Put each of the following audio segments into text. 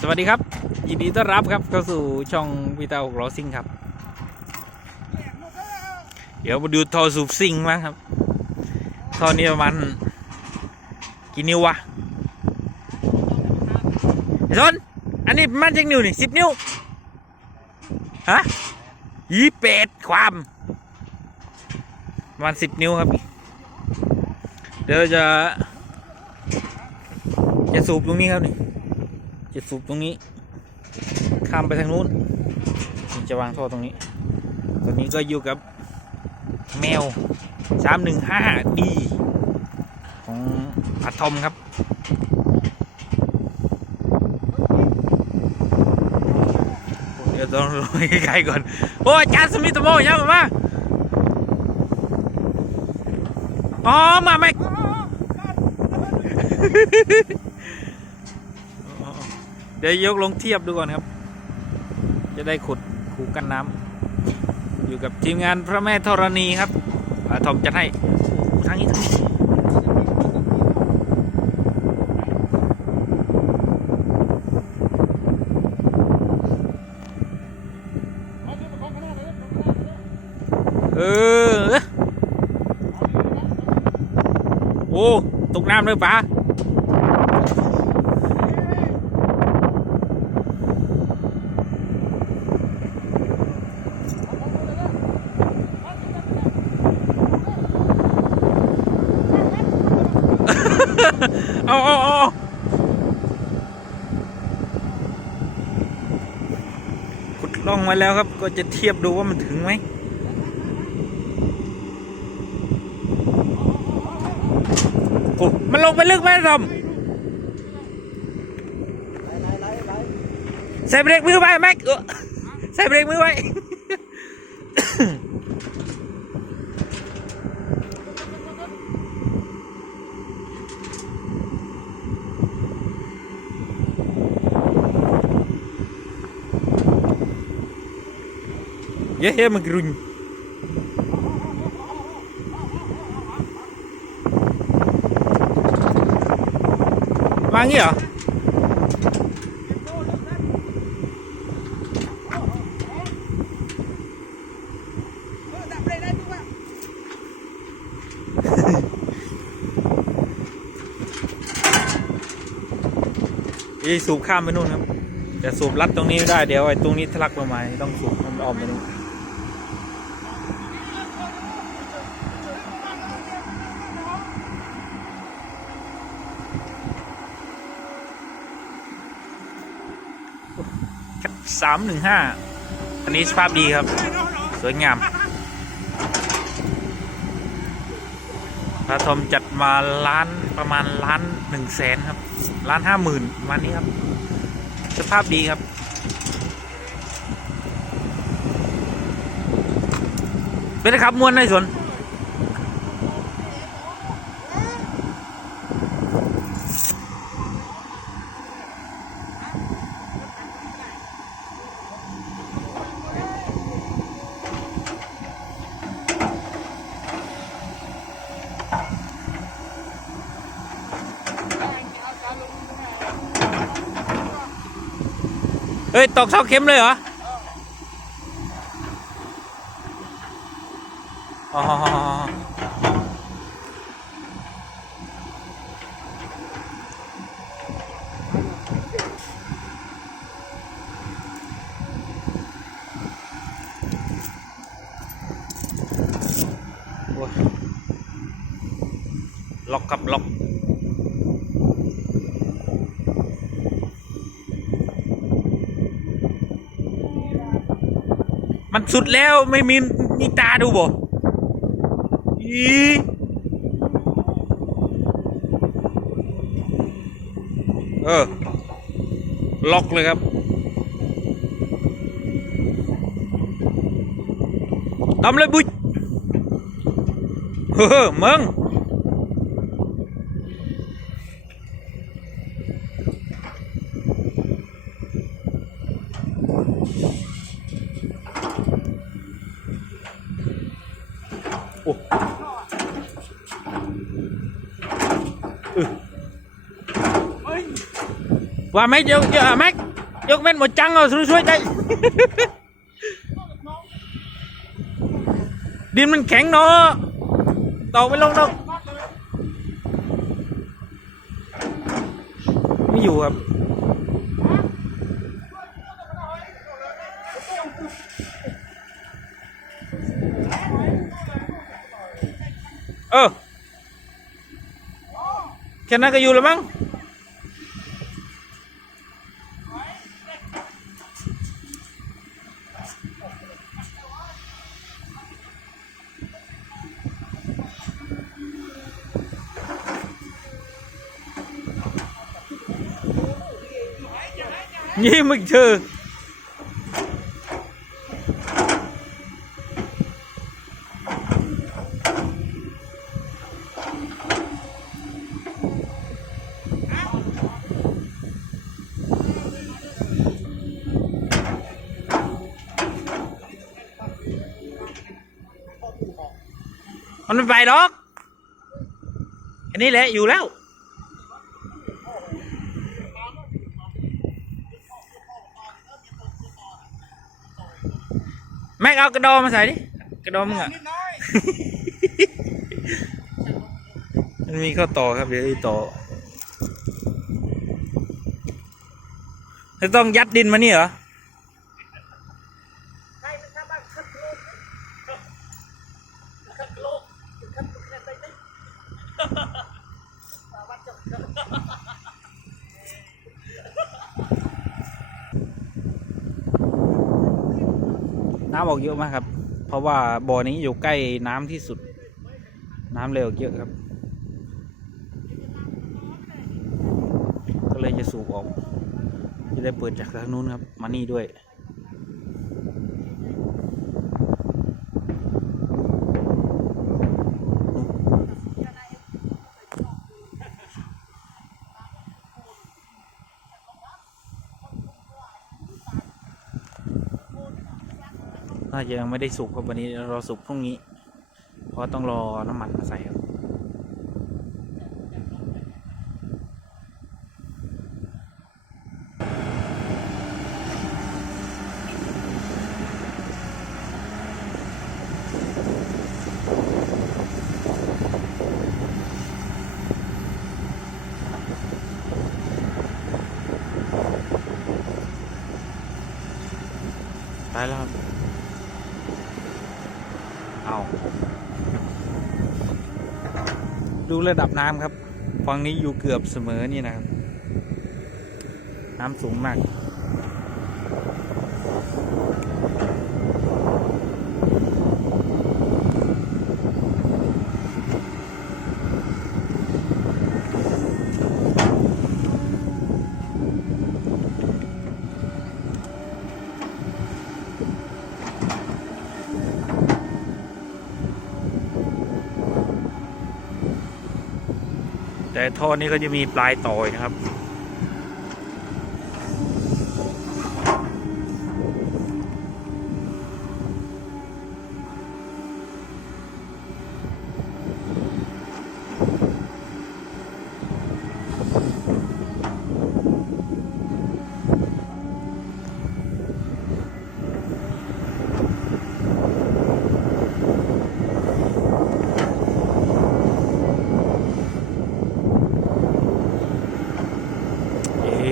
สวัสดีครับ ยินดีต้อนรับครับเข้าสู่ช่องวิตาหกล้อซิ่งครับ เดี๋ยวมาดูท่อสูบซิ่งบ้างครับท่อนี้ประมาณกี่นิ้ววะไอ้ทนอันนี้มันจักนิ้วนี่สิบนิ้วฮะยี่เป็ดความประมาณสิบนิ้วครับ เดี๋ยวจะ จะสูบตรงนี้ครับนี่ จะสูบตรงนี้ ข้ามไปทางนู้นจะวางท่อตรงนี้ตอนนี้ก็อยู่กับแมวสามหนึ่งห้าดีของอะทอมครับเดี๋ยวต้องลงใกล้ๆก่อน โอ้ยจารย์สมิธโมยังมาอ๋อ มาไมเดี๋ยวยกลงเทียบดูก่อนครับ จะได้ขุดคูกันน้ำอยู่กับทีมงานพระแม่ธรณีครับอาทอมจะให้ทางนี้ทางนี้เออ โอ้ ตกน้ำเลยป๋าเอาเอาเอา ไว้แล้วครับ ก็จะเทียบดูว่ามันถึงไหมโอ้มันลงไปลึกไหมทอมใส่เบรกมือไว้แม็กใส่เบรกมือไว้ Ya ya magruny. Mangi à? Ý สูบข้ามไปนู่นครับแต่สูบลัดตรงนี้ไม่ได้เดี๋ยวไอ้ตรงนี้ทะลักลงมาต้องสูบมันออกไปนู่น สามหนึ่งห้าอันนี้สภาพดีครับ สวยงามพระทอมจัดมาล้านประมาณล้านหนึ่งแสนครับล้านห้าหมื่นประมานี้ครับ สภาพดีครับ เป็นไงครับมวนในสวน ฮ้ยตอกเสาเข็มเลยเหรออ๋อล็อกกับล็อก สุดแล้วไม่มีมีตาดูบ่อีเออ ล็อกเลยครับ ทำเลยบุยเฮ้อมึง เออว่าแม็กยกยกแม็กยกแม่นหมดจัง แข็งเนาะตอกไม่ลงดอกไม่อยู่ครับ เออ แค่นั้นก็อยู่แล้วมั้ง นี่มึงเจอ มันไม่ไปหรอก อันนี้แหละอยู่แล้ว แม็กเอากระดอมาใส่ดิ กระดอมึงอะ มันมีข้อต่อครับเดี๋ยวไอ้ต่อจะต้องยัดดินมานี่เหรอ อกเยอะมากครับ เพราะว่าบ่อนี้อยู่ใกล้น้ำที่สุด น้ำเร็วเยอะครับ ก็เลยจะสูบออก จะได้เปิดจากทางนู้นครับ มานี่ด้วย น่าจะยังไม่ได้สุกครับวันนี้รอสุกพรุ่งนี้ เพราะต้องรอน้ำมันมาใส่ครับ ไปแล้วครับ เอา ดูระดับน้ำครับ ฝั่งนี้อยู่เกือบเสมอนี่นะครับ น้ำสูงมาก แต่ท่อนี้ก็จะมีปลายต่อยนะครับ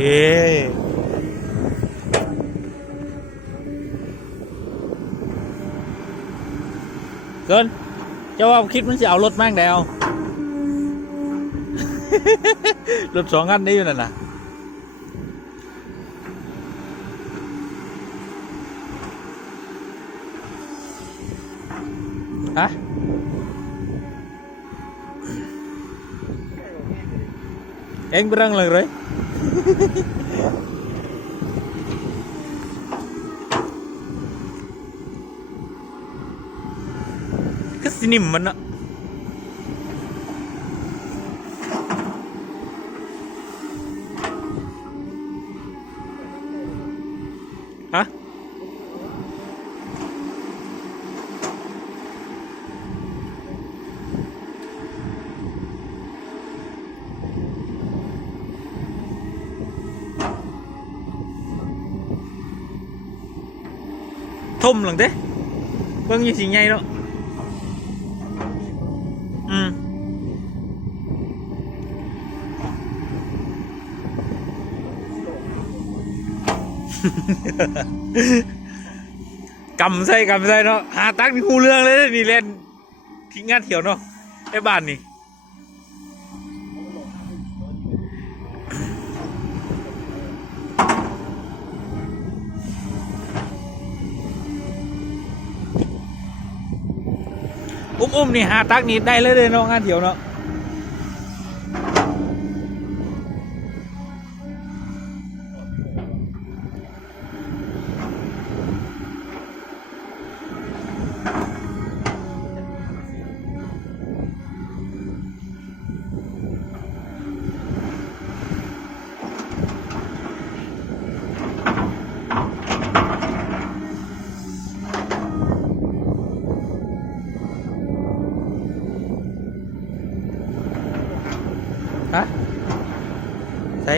เอ๊ะเกินเจ้าว่าคิดมันจะเอารถแม่งแล้วรถสองคันนี้อยู่นั่นนะฮะเอ็งไปรังเลยเลย cinema Hả? Thôm lần thế Vâng như gì nhay đâu. กำใส่กำใส่เนาะหาตักนี่หูเรื่องเลยนี่เล่นทิ้งงานเถียวเนาะไอ้บ้านนี่อุ้มๆนี่หาตักนี่ได้เลยเด้อเนาะงานเถียวเนาะ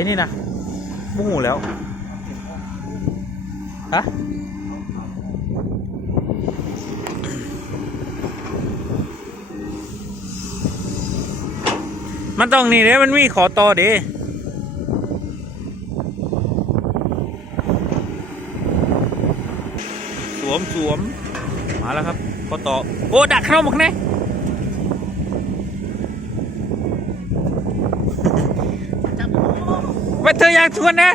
นี่นะมูหูแล้วฮะมันต้องนี่เด้มันมีขอต่อเด้สวมสวมมาแล้วครับขอต่อโอ้ดักเข้าหมกแน่ ไปเธ ออยากชวนนะ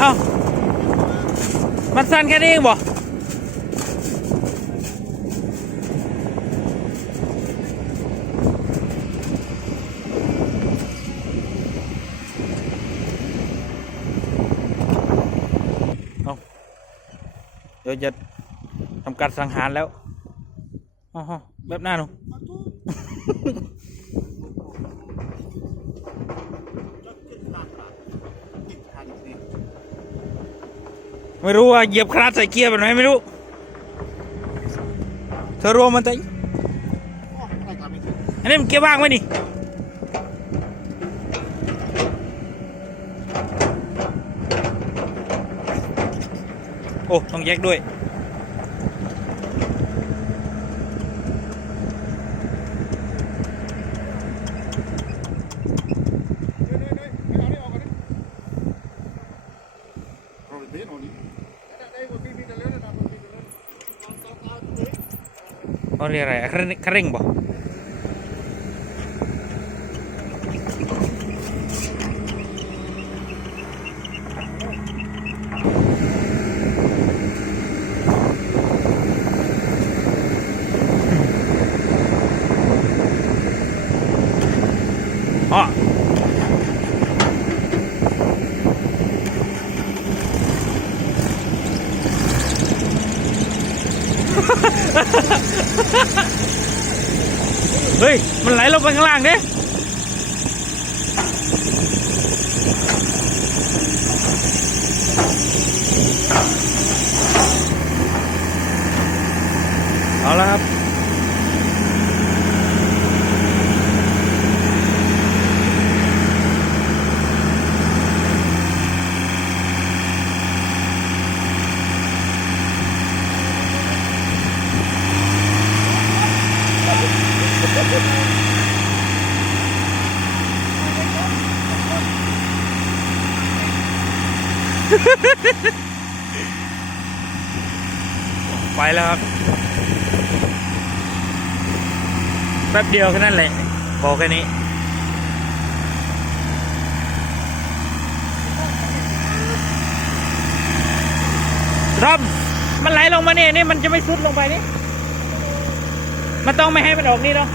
เอามันสั้นแค่นี้เองบ่เอาเดี๋ยวจะทำการสังหารแล้วอ๋อแบบหน้าหนู ไม่รู้ว่าเหยียบคลาสใส่เกียร์แบบไหนไม่รู้เธอรวมมันไปอันนี้มันเกียร์ว่างไหมนี่โอ้ ต้องแยกด้วย เขาเรียกอะไรอะคันเร่งคันเร่งบ่อ๋อ เฮ้ย มันไหลลงไปข้างล่างเนี่ยเอาละครับ ไปแล้วครับ แป๊บเดียวแค่นั้นแหละบอกแค่นี้รอบมันไหลลงมาเนี่ยนี่มันจะไม่ซุดลงไปนี่ มันต้องไม่ให้มันออกนี่เนาะ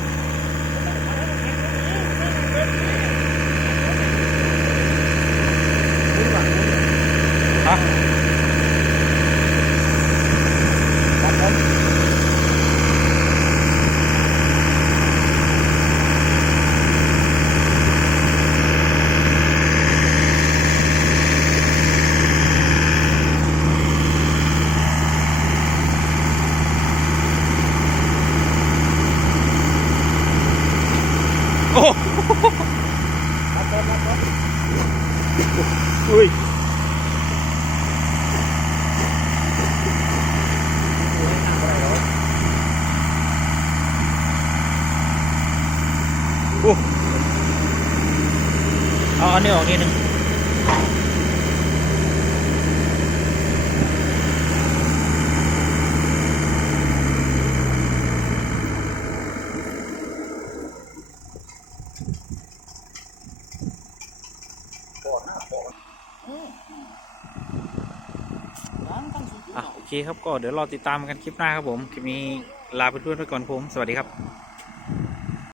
อ้เอาอันนี้ออกนิดนึงอะโอเคครับก็เดี๋ยวรอติดตามกันคลิปหน้าครับผม คลิปนี้ลาเพื่อนๆไปก่อนผม สวัสดีครับ